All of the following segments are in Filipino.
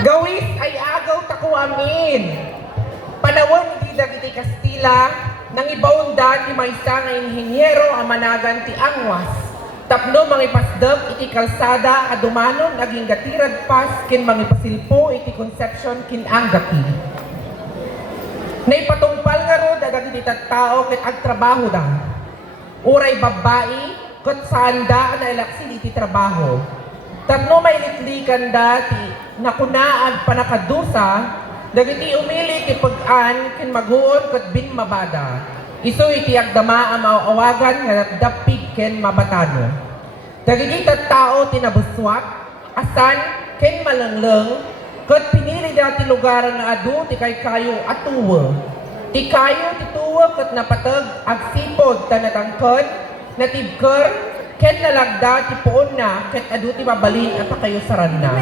Gawis ay agaw tako amin. Panawon iti dagiti Kastila nang ibaundan ti maysa nga inhenyero a managan ti Angwas. Tapno mangipasdeg iti kalsada a dumanon naging gatirad pas ken mangipasilpo iti Concepcion ken Anggaki. Naipatungpal nga ro dagiti tattao ket agtrabaho da. Uray babae ket sanda na ilaksid iti trabaho. Tapno may litlikan dati nakunaan panakadusa dagiti umili ti pag-an ken maghuon ket bin mabada. Isu iti agdama ang maawagan nga dapig ken mabatano. Dagiti tattao tinabuswak asan ken malangleng ket pinili dati lugar nga adu ti kaykayo atuwe. Ti kayo ti tuwe ket napateg agsipod tanatangked natibker ken nalagda ti puon na ket adu ti mabalin at kayo saran na.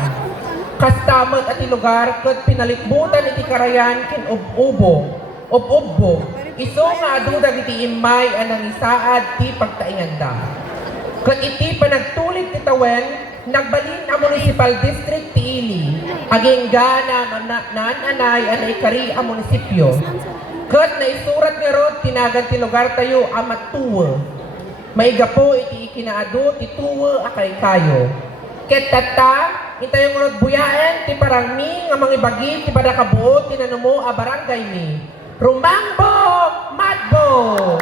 Kastamot at lugar ket pinalikbutan iti karayan ken ubbo. Isu nga adu dagiti imay anang isaad ti pagtainganda. Ket iti panagtulit ti tawen nagbalin a municipal district ti Ili. Agingga na nananay anay kari a munisipyo. Ket naisurat nga rod tinagan ti lugar tayo a Matuwe. Maiga po iti ikinaadu ti tuwe a kaykayo. Ket tata itayong rod buyaen ti parangmi nga mangibagi ti padakabuot ti nanumo a barangay mi. Rumangbo Madbo!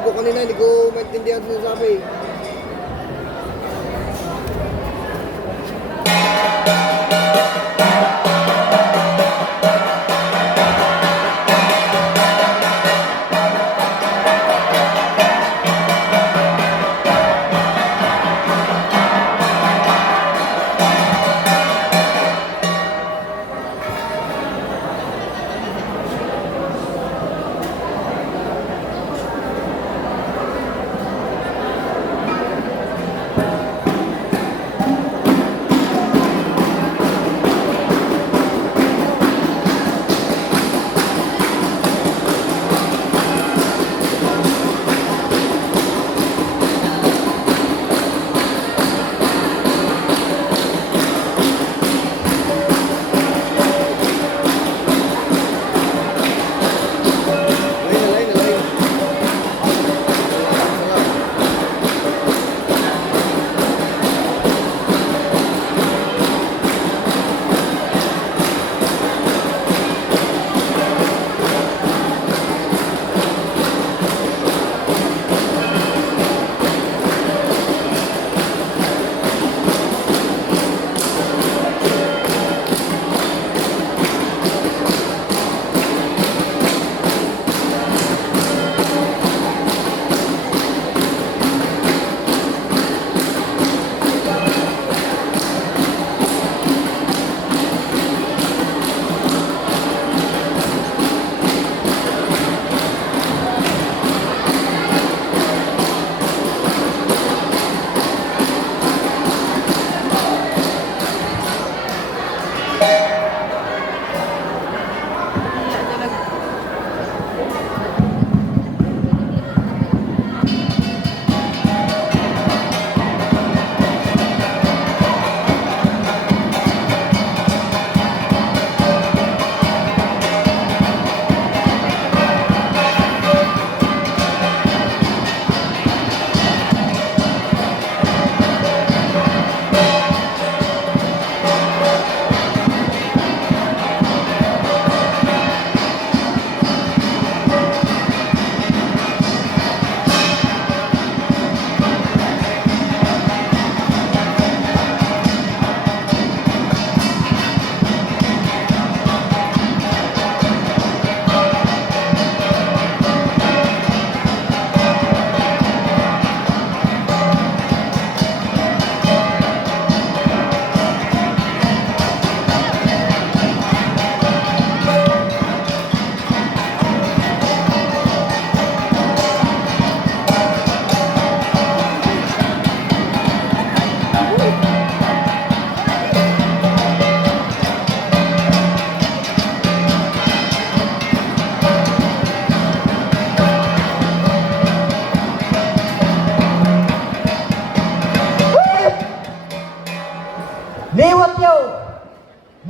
tinawag ko kanina, hindi ko maintindihan sinasabi.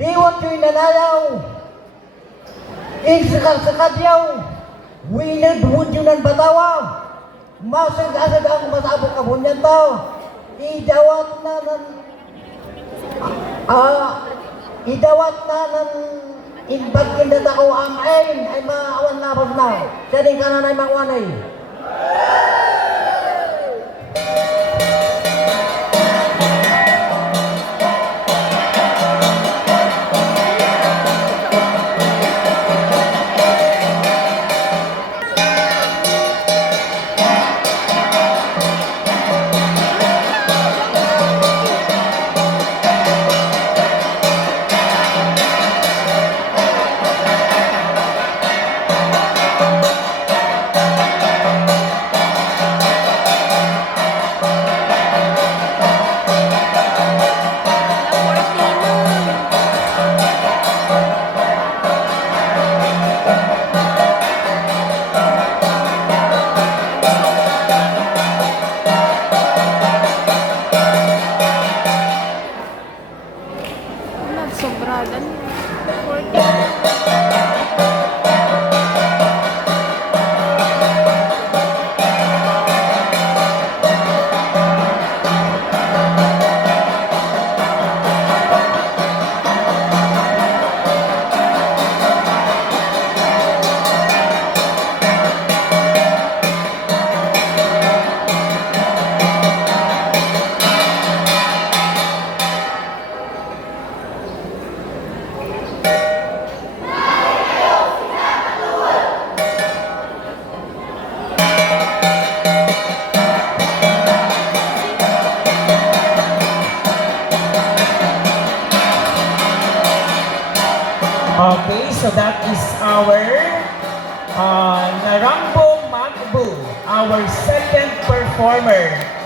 Liwat yo'y nanayaw, igsakal-sakad yaw, winad-wood yun ang batawa, masag-asag ang masabok kabunyan tao, idawat na ng inbag kindat ako ang ay maawan na pa na, sading kanan ay mawanay. Okay, so that is our Narambo Magbu, our second performer.